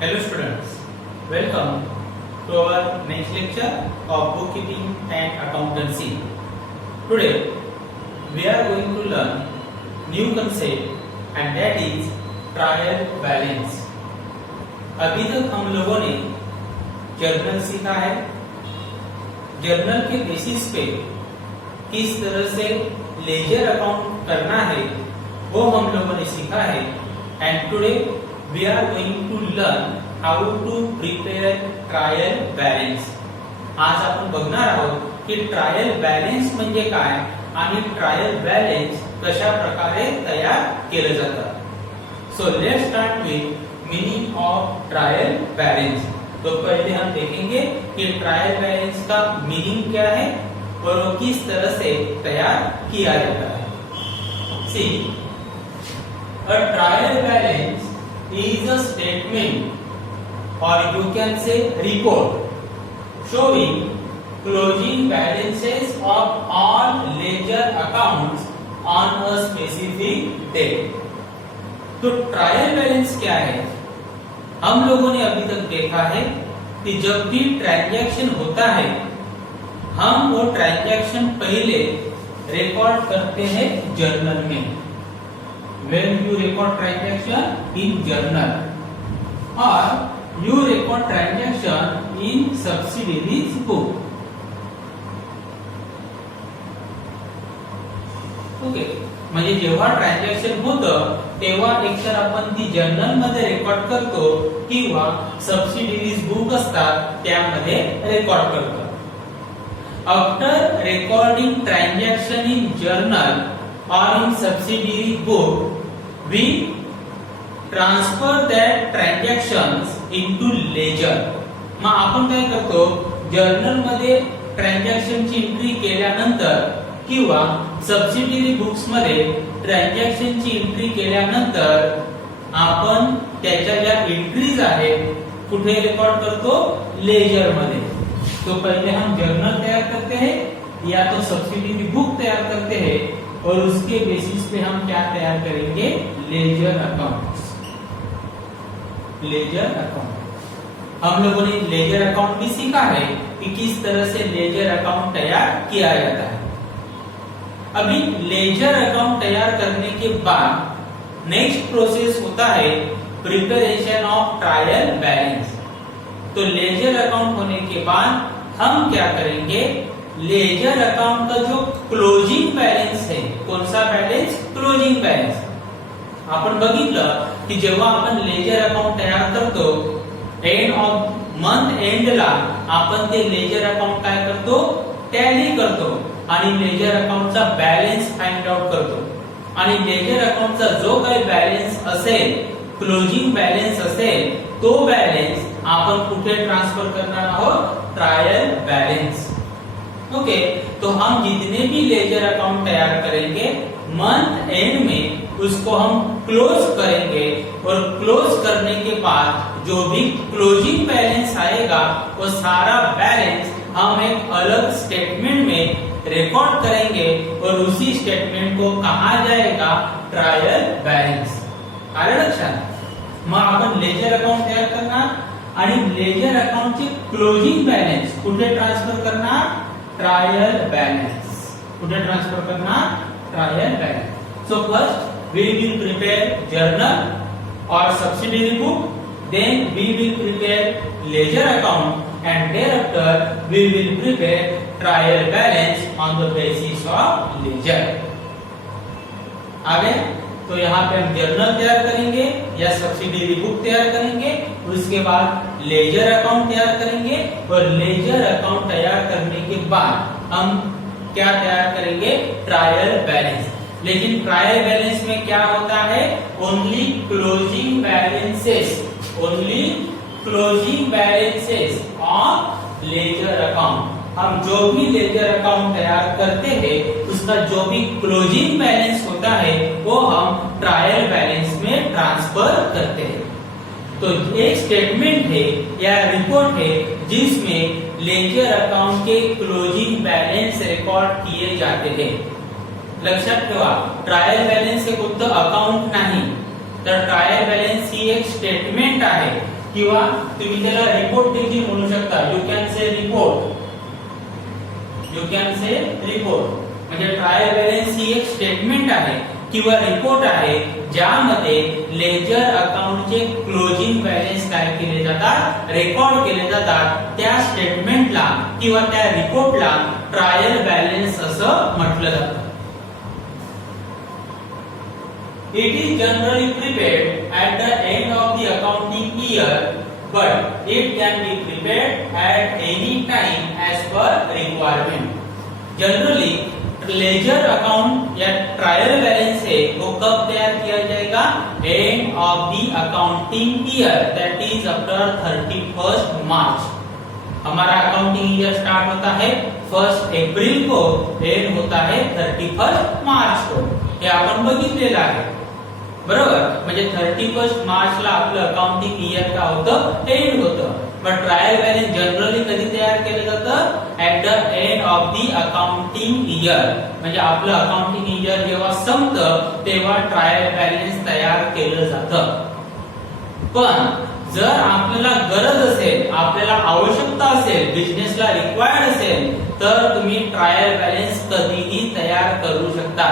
Hello students, welcome to our next lecture of bookkeeping and accountancy. Today we are going to learn new concept and that is trial balance. अभी तक हम लोगों ने journal सीखा है। Journal के basis पे किस तरह से लेजर अकाउंट करना है वो हम लोगों ने सीखा है and today we are going to learn how to prepare trial balance. आज आपण बघणार आहोत की ट्रायल बॅलन्स म्हणजे काय आणि ट्रायल बॅलन्स कशा प्रकारे तयार केलं जातं. So let's start with meaning of trial balance. तो पहले हम देखेंगे कि ट्रायल बैलेंस का मीनिंग क्या है और वो किस तरह से तैयार किया जाता है. See, a trial balance is a statement or you can say report showing closing balances of all ledger accounts on a specific date. तो ट्रायल बैलेंस क्या है? हम लोगों ने अभी तक देखा है कि जब भी ट्रांजैक्शन होता है हम वो ट्रांजैक्शन पहले रिकॉर्ड करते हैं जर्नल में. When you record transaction in journal or you record transaction in subsidiaries book. Okay, म्हणजे जेव्हा ट्रान्झॅक्शन होतं तेव्हा एकतर आपण ती जर्नल मध्ये रेकॉर्ड करतो किंवा सबसिडियरीज बुक असतात त्यामध्ये रेकॉर्ड करतो. After recording transaction in journal or in subsidiary book, we transfer that transactions into ledger. मग आपण काय करतो, जर्नल मध्ये ट्रान्झॅक्शन ची एंट्री केल्यानंतर किंवा सबसिडियरी बुक्स मध्ये ट्रान्झॅक्शन ची एंट्री केल्यानंतर आपण त्याच्या ज्या एंट्रीज आहेत कुठे रेकॉर्ड करतो, लेजर मध्ये. तो पहले हम जर्नल तैयार करते हैं या तो सबसिडियरी बुक तैयार करते हैं और उसके बेसिस पे हम क्या तैयार करेंगे, लेजर अकाउंट्स. लेजर अकाउंट हम लोगों ने लेजर अकाउंट भी सीखा है कि किस तरह से लेजर अकाउंट तैयार किया जाता है. अभी लेजर अकाउंट तैयार करने के बाद नेक्स्ट प्रोसेस होता है प्रिपरेशन ऑफ ट्रायल बैलेंस. तो लेजर अकाउंट होने के बाद हम क्या करेंगे, लेजर अकाउंट का जो क्लोजिंग बैलेंस आहे, कोणता बैलेंस, क्लोजिंग बैलेंस. आपण बघितलं की जेव्हा आपण लेजर अकाउंट तयार करतो एंड ऑफ मंथ एंडला आपण ते लेजर अकाउंट काय करतो, टॅली करतो आणि लेजर अकाउंटचा बॅलन्स फाइंड आउट करतो. आणि लेजर अकाउंटचा जो काही बॅलन्स असेल, क्लोजिंग बॅलन्स असेल, तो बॅलन्स आपण कुठे ट्रान्सफर करणार आहोत, ट्रायल बैलेंस. ओके, तो हम जितने भी लेजर अकाउंट तैयार करेंगे मंथ एंड में उसको हम क्लोज करेंगे और क्लोज करने के बाद जो भी क्लोजिंग बैलेंस आएगा वो सारा बैलेंस हम एक अलग स्टेटमेंट में रिकॉर्ड करेंगे और उसी स्टेटमेंट को कहा जाएगा, ट्रायल बैलेंस. आलं लक्षात? मग आपण लेजर अकाउंट तयार करणार आणि लेजर अकाउंटचे क्लोजिंग बैलेंस कुठे ट्रान्सफर करणार, ट्रायल बैलेंस. कुठे ट्रांसफर करना, trial balance. So first we will prepare journal और subsidiary book, then we will prepare ledger account and thereafter we will prepare trial balance on the basis of ledger. आगे तो यहाँ पे हम journal तैयार करेंगे या सब्सिडियरी बुक तैयार करेंगे, उसके बाद लेजर अकाउंट तैयार करेंगे और लेजर अकाउंट तैयार करने के बाद हम क्या तैयार करेंगे, ट्रायल बैलेंस. लेकिन ट्रायल बैलेंस में क्या होता है, only closing balances, only closing balances on ledger account. हम जो भी लेजर अकाउंट तैयार करते हैं उसका जो भी क्लोजिंग बैलेंस होता है वो हम ट्रायल बैलेंस में ट्रांसफर करते हैं. तो एक स्टेटमेंट है या रिपोर्ट है जिसमें लेजर अकाउंट के क्लोजिंग बैलेंस रिकॉर्ड किए जाते हैं. लक्षात ठेवा, ट्रायल बैलेंस हे फक्त अकाउंट नाही, तर ट्रायल बैलेंस ही एक स्टेटमेंट आहे किंवा तुम्ही त्याला रिपोर्ट देखील म्हणू शकता. You can say report, you can say report. म्हणजे ट्रायल बॅलन्स ही एक स्टेटमेंट आहे किंवा रिपोर्ट आहे ज्यामध्ये लेजर अकाउंटचे क्लोजिंग बॅलन्स काय केले जातात, रेकॉर्ड केले जातात. त्या स्टेटमेंटला किंवा त्या रिपोर्टला ट्रायल बॅलन्स असं म्हटलं जातं. It is generally prepared at the end of the accounting year, but it can be prepared at any time as per requirement. Generally, ledger account या ट्रायल बैलेंस है वो कब तैयार किया जाएगा, and of the accounting year, that is after 31st मार्च. हमारा accounting year start होता है 1 एप्रिल को, एंड होता है 31st मार्च को. हे आपण बघितलेलं आहे बरोबर. म्हणजे 31st मार्चला आपलं अकाउंटिंग ईयर का होतं, एंड होतं. बट ट्रायल बॅलन्स जनरली कधी तयार केलं जातं, at the end of the accounting year. म्हणजे आपलं अकाउंटिंग ईयर जेव्हा संपतं तेव्हा ट्रायल बॅलन्स तयार केलं जातं. पण जर आपल्याला गरज असेल, आपल्याला आवश्यकता असेल, बिझनेसला रिक्वायर्ड असेल, तर तुम्ही ट्रायल बॅलन्स कधीही तयार करू शकता.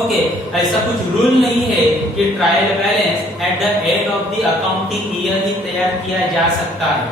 ओके, ऐसा कुछ रूल नहीं है कि trial balance at the end of the accounting year ही तैयार किया जा सकता है.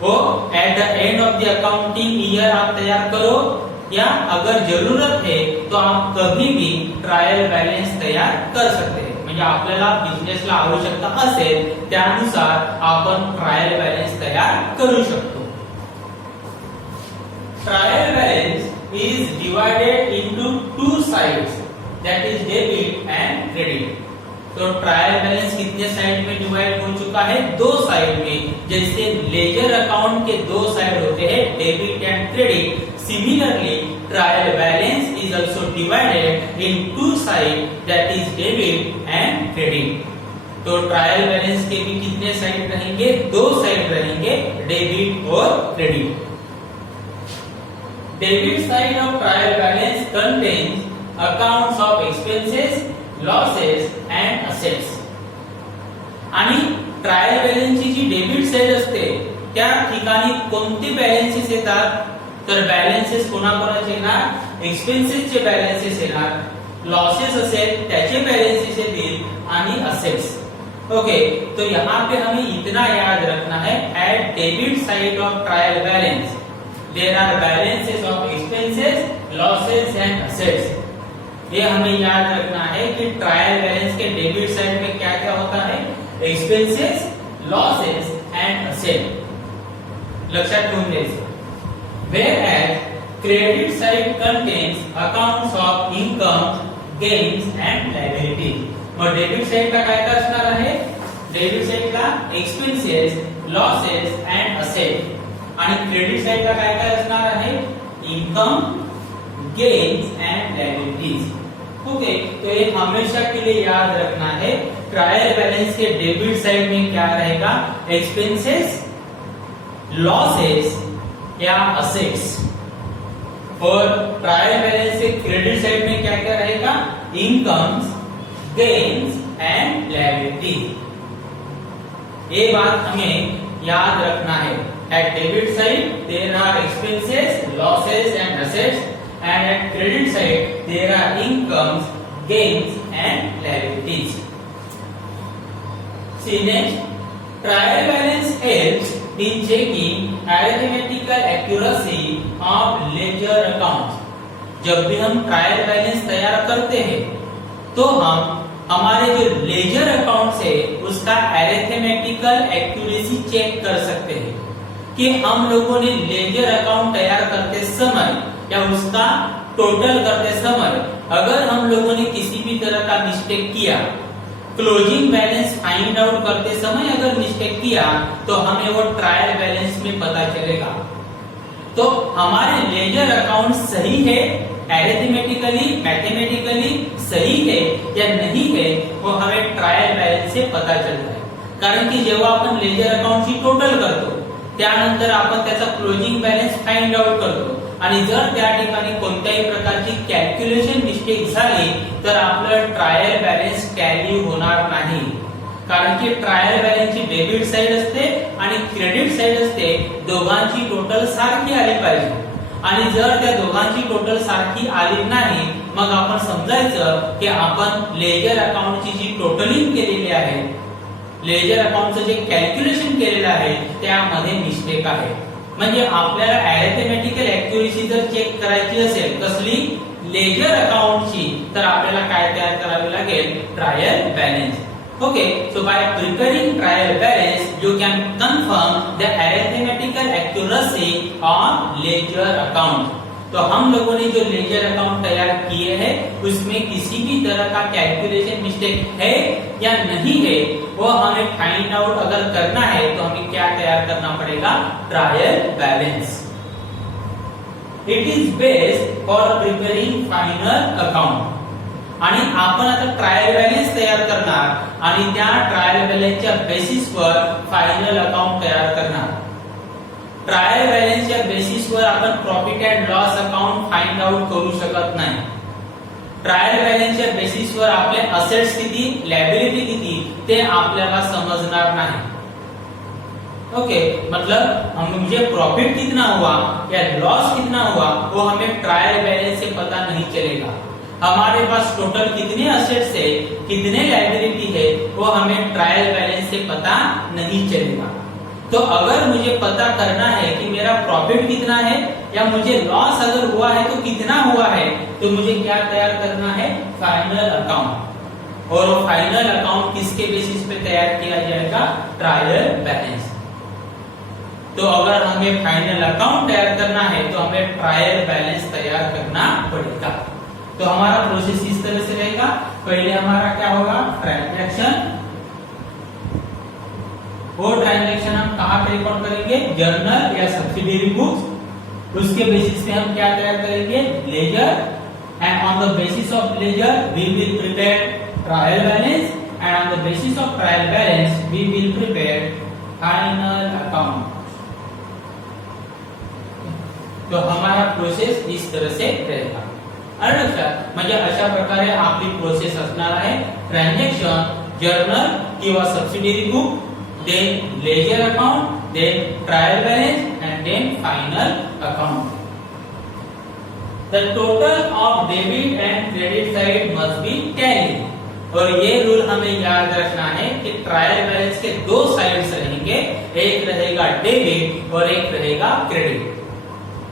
वो at the end of the accounting year आप तैयार करो, या अगर जरूरत है तो आप कभी भी ट्रायल बैलेंस तैयार कर सकते हैं. म्हणजे आपल्याला बिझनेसला आवश्यकता असेल त्यानुसार आपण ट्रायल बैलेंस तयार करू शकतो. Trial balance is divided into 2 sides, that is debit and credit. तो ट्रायल बैलेंस कितने साइड में डिवाइड हो चुका है, 2 साइड में. जैसे लेजर अकाउंट के 2 साइड होते हैं, debit and credit. Similarly trial balance is also divided in 2 side, that is debit and credit. तो ट्रायल बैलेंस के भी कितने साइड रहेंगे, 2 साइड रहेंगे, डेबिट और credit. Debit side of trial balance contains accounts of expenses, losses and assets. आणि trial बॅलन्सची जी debit side असते त्या ठिकाणी कोणते बॅलन्सेस येतात, तर बॅलन्सेस कोणाकोणाचे येणार, एक्सपेन्सेसचे बॅलन्सेस येणार, लॉसेस असेल त्याचे बॅलन्सेस येतील, आणि असेट्स. ओके, तो यहाँ पे हमें इतना याद रखना है, at debit side of trial balance there are balances of expenses, losses and assets. ये हमें याद रखना है कि ट्रायल बैलेंस के डेबिट साइड में क्या क्या होता है, एक्सपेंसेस, लॉसेस एंड असेट. लक्षात ठेवून द्यायचं. Whereas credit side contains accounts of income, gains and liabilities. Mug debit साइडला काय काय असणार आहे, डेबिट साइडला एक्सपेन्सेस, लॉसेस एंड असेट. आणि क्रेडिट साइडला काय काय असणार आहे, income, gains and liabilities. Okay, तो ये हमेशा के लिए याद रखना है. ट्रायल बैलेंस के डेबिट साइड में क्या रहेगा, एक्सपेंसेस, लॉसेस या असेट्स. और ट्रायल बैलेंस के क्रेडिट साइड में क्या क्या रहेगा, इनकम्स, गेन्स एंड लायबिलिटीज. ये बात हमें याद रखना है. At debit side there are expenses, losses and assets, and at credit side there are incomes, gains and liabilities. See next, trial balance helps in checking arithmetical accuracy of ledger accounts. जब भी हम trial balance तैयार करते हैं तो हम हमारे जो लेजर अकाउंट है उसका अरिथमेटिकल एक्यूरेसी चेक कर सकते हैं कि हम लोगों ने लेजर अकाउंट तैयार करते समय या उसका टोटल करते समय अगर हम लोगों ने किसी भी तरह का मिस्टेक किया, क्लोजिंग बैलेंस फाइंड आउट करते समय अगर मिस्टेक किया तो हमें वो ट्रायल बैलेंस में पता चलेगा. तो हमारे लेजर अकाउंट सही है, अरिथमेटिकली, मैथमेटिकली सही है या नहीं है, वो हमें ट्रायल बैलेंस से पता चलता है. कारण की जेव्हा आपण लेजर अकाउंटची टोटल करतो त्यानंतर आपण त्याचा क्लोजिंग बैलेंस फाइंड आउट करतो, आणि जर त्या ठिकाणी कोणत्याही प्रकारची कॅल्क्युलेशन मिस्टेक झाली तर आपलं ट्रायल बॅलन्स टॅली होणार नाही. कारण की ट्रायल बॅलन्सची डेबिट साइड असते आणि क्रेडिट साइड असते, दोघांची टोटल सारखी आली पाहिजे. आणि जर त्या दोघांची टोटल सारखी आली नाही, मग आपण समजायचं की आपण लेजर अकाउंटची जी टोटलिंग केलेली आहे, लेजर अकाउंटचं जे कॅल्क्युलेशन केलेलं आहे त्यामध्ये मिस्टेक आहे. म्हणजे आपल्याला अरिथमेटिकल ॲक्युरेसी जर चेक करायची असेल कसली, लेजर अकाउंटची, तर आपल्याला काय तयार करावे लागेल, trial balance. Okay, so by preparing trial balance, you can confirm the arithmetical accuracy on ledger account. तो हम लोगों ने जो लेजर अकाउंट तैयार किए हैं उसमें किसी भी तरह का कैलकुलेशन मिस्टेक है या नहीं है, वो हमें फाइंड आउट अगर करना है तो हमें क्या तैयार करना पड़ेगा, trial balance. It is best for preparing final account. आणि आपण आता ट्रायल बॅलन्स तयार करणार आणि त्या ट्रायल बॅलन्सच्या बेसिसवर फायनल अकाउंट तयार करणार. ट्रायल बॅलन्सच्या बेसिसवर आपण profit and loss account find out करू शकत नाही. ट्रायल बॅलन्सच्या बेसिसवर आपले असेट्स किती, लायबिलिटी किती ते आपल्याला समजणार नाही. ओके, मतलब मुझे प्रॉफिट कितना हुआ या लॉस कितना हुआ वो हमें ट्रायल बैलेंस से पता नहीं चलेगा. हमारे पास टोटल कितने असेट्स है, कितने लायबिलिटी है, वो हमें ट्रायल बैलेंस से पता नहीं चलेगा. तो अगर मुझे पता करना है कि मेरा प्रॉफिट कितना है या मुझे लॉस अगर हुआ है तो कितना हुआ है, तो मुझे क्या तैयार करना है, फाइनल अकाउंट. और वो फाइनल अकाउंट किसके बेसिस पे तैयार किया जाएगा, ट्रायल बैलेंस. तो अगर हमें फाइनल अकाउंट तैयार करना है तो हमें ट्रायल बैलेंस तैयार करना पड़ेगा. तो हमारा प्रोसेस इस तरह से रहेगा. पहले हमारा क्या होगा, ट्रांजैक्शन. वो ट्रांजैक्शन हम कहाँ पे रिकॉर्ड करेंगे, जर्नल या सब्सिडियरी बुक्स. उसके बेसिस पे हम क्या तैयार करेंगे, ledger. And on the basis of ledger we will prepare trial balance. And on the basis of trial balance we will prepare final account. तो हमारा प्रोसेस इस तरह से रहेगा. म्हणजे अशा प्रकारे आपली प्रोसेस असणार आहे. ट्रांजॅक्शन, जर्नल किंवा subsidiary book, then ledger account, then trial balance and then final account. The total of debit and credit side must be tally. और ये रूल हमें याद रखना है कि ट्रायल बैलेंस के दो साइड्स रहेंगे, एक रहेगा डेबिट और एक रहेगा क्रेडिट.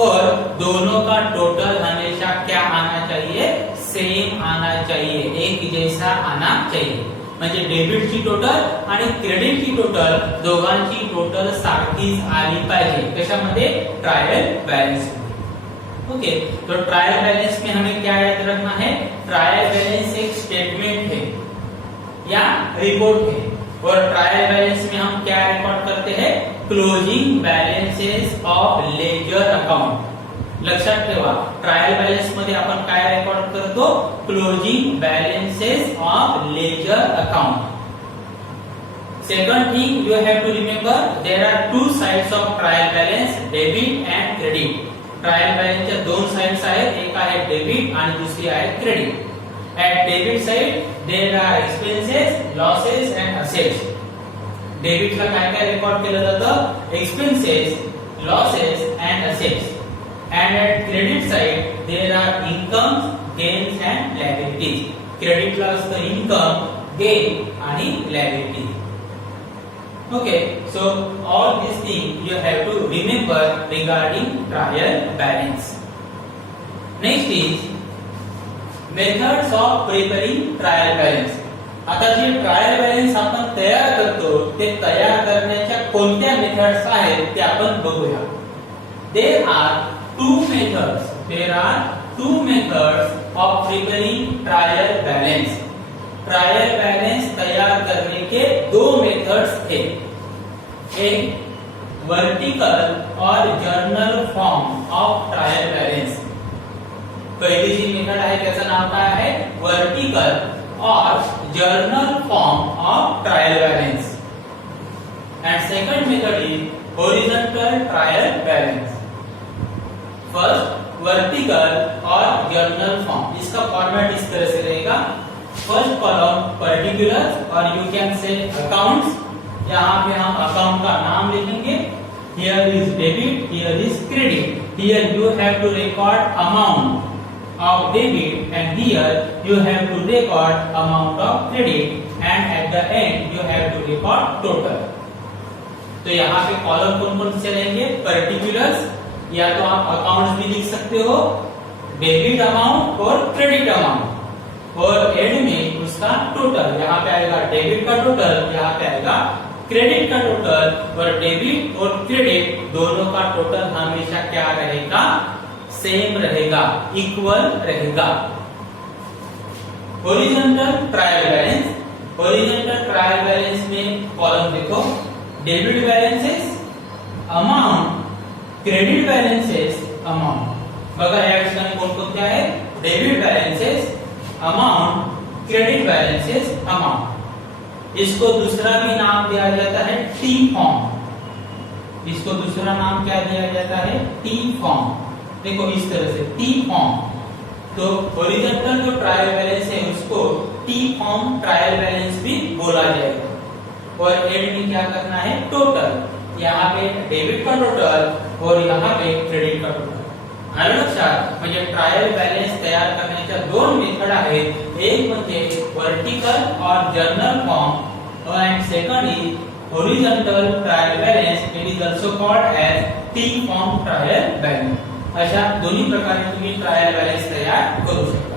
और दोनों का टोटल हमेशा क्या आना चाहिए, सेम आना चाहिए, एक जैसा आना चाहिए. म्हणजे डेबिटची टोटल आणि क्रेडिटची टोटल दोघांची टोटल सारखीच आली पाहिजे. कशामध्ये, ट्रायल बैलेंस. ओके, तो ट्रायल बैलेंस में हमें क्या याद रखना है, ट्रायल बैलेंस एक स्टेटमेंट है या रिपोर्ट है. और ट्रायल बैलेंस में हम क्या रिकॉर्ड करते हैं, closing balances of ledger account. लक्षात ठेवा, ट्रायल बैलेंस मध्ये आपण काय रेकॉर्ड करतो, closing balances of ledger account. Second thing you have to remember, there are two sides of trial balance, debit and credit. ट्रायल बैलेंसच्या दोन साइड्स आहेत, एक आहे डेबिट आणि दुसरी आहे credit. At debit side there are expenses, losses and assets. Debit ला काय काय रेकॉर्ड केलं जातं, expenses, losses and assets. And at credit side there are incomes, gains and liabilities. Credit ला असतं इन्कम, गेन आणि liability. Okay, so all these things you have to remember regarding trial balance. Next is methods of preparing trial balance. आता जे trial balance आपण तयार करतो ते तयार करण्याच्या कोणत्या मेथड्स आहेत ते आपण बघूया. There are two methods of preparing trial balance. Trial balance तैयार करने के दो मेथड्स थे, एक वर्टिकल और journal form of trial balance. पहली जी मेथड आहे त्याचं नाव काय आहे, वर्टिकल और journal form of trial balance. And second method is horizontal trial balance. First vertical और जर्नल फॉर्म, इसका फॉर्मेट इस तरह से रहेगा. फर्स्ट कॉलम पर्टिकुलर्स और यू कैन से अकाउंट्स। यहाँ पे हम अकाउंट का नाम लिखेंगे। Here is debit, here is credit. Here you have to record amount of debit and here you have to record amount of credit and at the end you have to record total. तो यहाँ पे column कौन कौन से रहेंगे? Particulars, या तो आप अकाउंट्स भी लिख सकते हो, डेबिट अमाउंट और क्रेडिट अमाउंट, और एंड में उसका टोटल। यहाँ पे आएगा डेबिट का टोटल, यहाँ पे आएगा क्रेडिट का टोटल, और डेबिट और क्रेडिट दोनों का टोटल हमेशा क्या रहेगा? सेम रहेगा, इक्वल रहेगा। Horizontal trial balance, horizontal trial balance में कॉलम देखो, debit balances amount, credit balances amount. बघा या ठिकाणी कोणकोणते आहे? Debit balances amount, credit balances amount. इसको दूसरा भी नाम दिया जाता है टी फॉर्म। इसको दूसरा नाम क्या दिया जाता है? T form. देखो इस तरह से टी फॉर्म। तो हॉरिजॉन्टल जो ट्रायल बैलेंस है उसको टी फॉर्म ट्रायल बैलेंस भी बोला जाएगा। और एंड में क्या करना है? टोटल। यहाँ पे डेबिट का टोटल और यहाँ पे क्रेडिट का टोटल। आलं लक्षात? म्हणजे ट्रायल बॅलन्स तयार करण्याच्या दोन मेथड आहेत, एक म्हणजे वर्टिकल और journal form and second is horizontal trial balance, it is also called as T form trial balance. अशा दोन्ही प्रकारे तुम्ही ट्रायल बॅलन्स तयार करू शकता।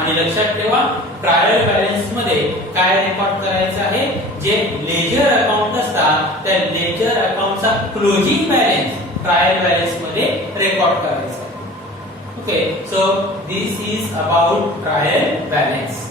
आणि लक्षात ठेवा, ट्रायल बॅलन्स मध्ये काय रेकॉर्ड करायचं आहे? जे लेजर अकाउंट असतात त्या लेजर अकाउंटचा क्लोजिंग बॅलन्स ट्रायल बॅलन्स मध्ये रेकॉर्ड करायचा। Okay, so this is about trial balance.